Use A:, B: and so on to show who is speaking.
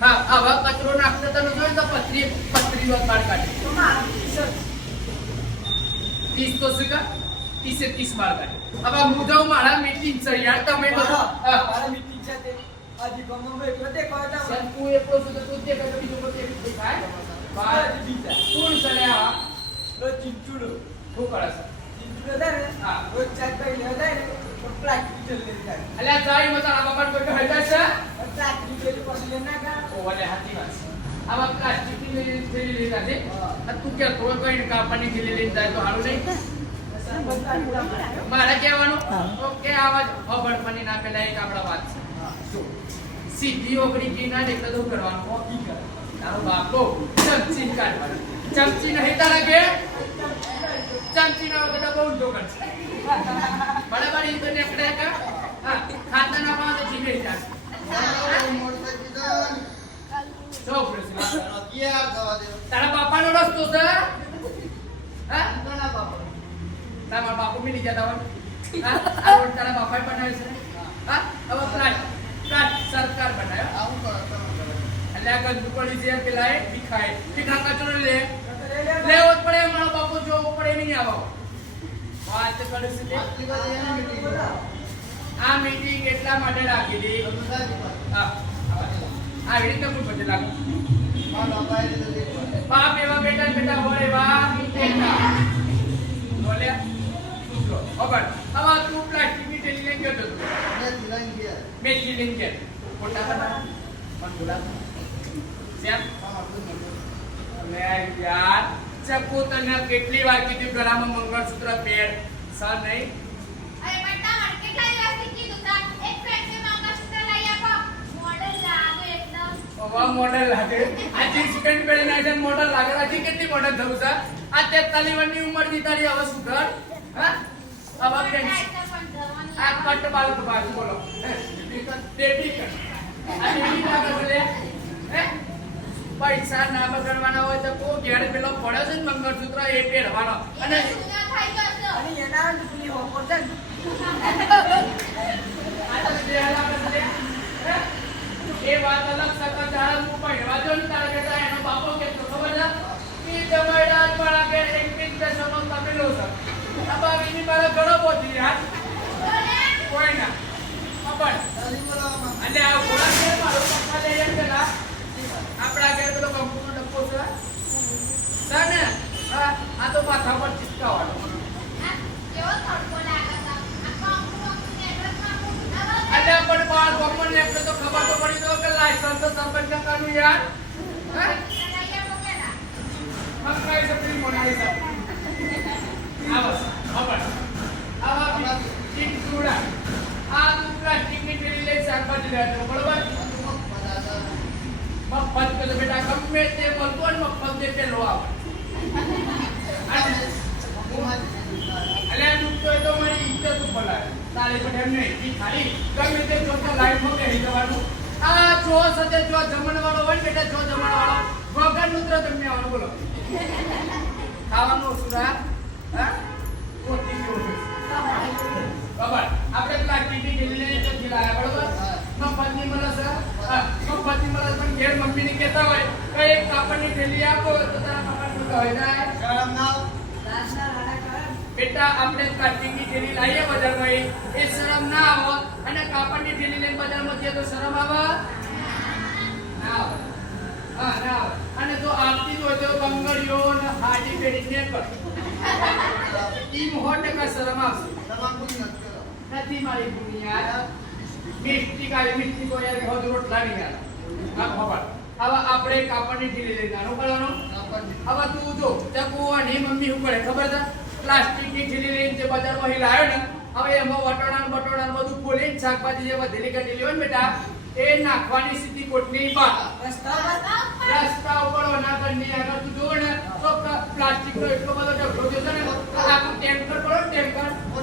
A: હા આવા કચરો નાખતો તને જોઈ તો પથરી પથરી નો માર કાઢે. ત્રીસ તો શું કા ત્રીસે ત્રીસ માર કાઢે હવે હું જાઉં મારા મીટિંગ છે યાર તમે
B: મારા- meeting છે તે. આજે ગામમાં એકલો જાવ.
A: સર, તું એકલો છું તો તું દેખાય બીજું કોઈ દેખાય? બાર.
B: બીજા.
A: કોણ છે આ?
B: રોજ ચીંચુડો.
A: શું કરે છે?
B: ચીંચુડો જાય
A: હા.
B: રોજ ચાર પાઈ લેવા જાય ને, તો plastic જાય.
A: અલ્યા જાય મત આ બાપા કોઈ કહે છે
B: અને plastic પેલી પાછી ના
A: હાથી વાત છે. આવા પ્લાસ્ટિકની થેલી થેલી લીધા છે.
B: હા.
A: અને તું કે કોઈ કોઈ કાપડની થેલી લઈને જાય તો સારું નહીં?
B: અસર
A: મારે કહેવાનું
B: હા.
A: ઓકે આવા હબડપની ના પેલા એક આપણા વાત છે. સીધી ઓગળી ગઈ ના એટલે તો કરવાનું?
B: હોકી કરે.
A: તારો બાપો ચમચી કાઢવાનું. ચમચી નહીં તારા કે ચમચી ના વગર બહુ ઊંધો કરશે બરાબર એ તો નીકળે કે? હા ખાતા ના પાસે જીવે જાય. તારા બાપાનો રસ્તો છે હા તારા બાપુ મિલી હા તારા બાપાએ બનાવ્યો છે હા હવે પ્લાટ પ્લાટ સરકાર બનાવ્યો એટલે આ ગંદુ પડી છે પેલા એ ભીખાય ભીખા કચરો લે લેવો જ પડે મારો બાપુ જોવો પડે નહીં આવો વાત કરે છે આ મીટિંગ એટલા માટે રાખી હતી હા આવી રીતે કોઈ પછી લાગે. બાપ એવા બેટા બેટા હોય એવા બેટા. બોલે સૂત્રો. ખબર? હવે તું પ્લાસ્ટિકની ટેલી લઈને ગયો તો મેથી લઈને ગયા. ખોટા હતા પણ બોલા અલે યાર. ચકુ તને કેટલી વાર કીધું ગળામાં મંગળસૂત્ર પહેર. સર નહીં
C: અરે બટા મને કેટલા દિવસથી કીધું તા એક ફ્રેન્ડ ને મંગળસૂત્ર લઈ આપો મોડલ લાગે
A: હવા મોડલ લાગે આજે સેકન્ડ પહેરી નાખે મોડલ લાગે. આજે કેટલી મોડલ થયું છે? આ 43 વર્ષની ઉંમરની તારી હવે સુધર હા? હવે ફ્રેન્ડ્સ આ કટ બાલ બાજુ બોલો બેબી કટ. આ બેબી છે. લે હે? પૈસા ના બગાડવાના હોય તો કો ઘેર પેલો પડ્યો છે ને મંગળસૂત્ર એ પહેરવાનો. અને
B: અને એના પેલી હોકો છે ને,
A: આ તમે બે લાગે છે લે હે? એ વાત અલગ સકત પહેરવા જો તારા બેટા એનો બાપો કેટલો ખબર ના કે તમારા મારા ઘેર એક પીસ સમો તપેલો છે. આ બાવીની મારા ઘણો પોતી યાર કોઈ ના. પણ અને આ ઘોડા છે મારો પપ્પા લઈ એમ પેલા આપણા ઘેર પેલો કંકુનો ડબ્બો છે છે ને હા, આ તો માથા પર ચિપકાવાનો અલ્યા પણ એટલે તો ખબર તો પડી તો કે લાયસન્સ તો સરપંચ કાનું યાર હે મંગાઈ છે પ્રી મોનાઈ આવો ખબર આવા ટીક જોડા આ તું પ્લાસ્ટિકની થેલી લઈ શાકભાજી લેતો બરોબર મફત પેલો બેટા ગમે તે હોય ને મફત દે પેલો આવે અલ્યા દુઃખ તો એ તો મારી ઇજ્જત ઉપર પણ એમ નહીં ઈ હોય ને બેટા જો જમણવાળો. વગર નુત્ર હોય. થેલી આપો તો તારા પપ્પા શું કહે જાય.
B: રાતના ના કરે ને,
A: બેટા, આપણે કાર્તિકની થેલી લાવીએ બજારમાં એ શરમ ના આવે. અને કાપડની થેલી લઈને બજારમાં જઈએ તો શરમ આવે? ના હા અને જો આવતી હોય તો બંગડીઓ ને હાડી પહેરીને કર ઈ સો ટકા શરમ આવશે? નથી મારી ભૂમિ યાર. મિસ્ટી કાઢી મિસ્ટી કો યાર હોદ રોટલા નહીં યાર આ ખબર. હવે આપણે કાપડની થેલી લઈને આનું કરવાનું હવે તું જો ચકુ અને મમ્મી કરે, ખબર છે? પ્લાસ્ટિકની થેલી લઈને જે બજારમાં અહીં લાવ્યો ને હવે એમાં વટાણા ને બટોણા બધું ખોલી શાકભાજી જે વધેલી કટેલી હોય બેટા એ નાખવાની સીધી કોટની બહાર
B: રસ્તા પર
A: રસ્તા ઉપર ના ઘરની આગળ તું જોવે ને તો પ્લાસ્ટિક નો એટલો બધો ઢગલો થયો ને આખું ટેન્કર પડો ટેન્કર. તો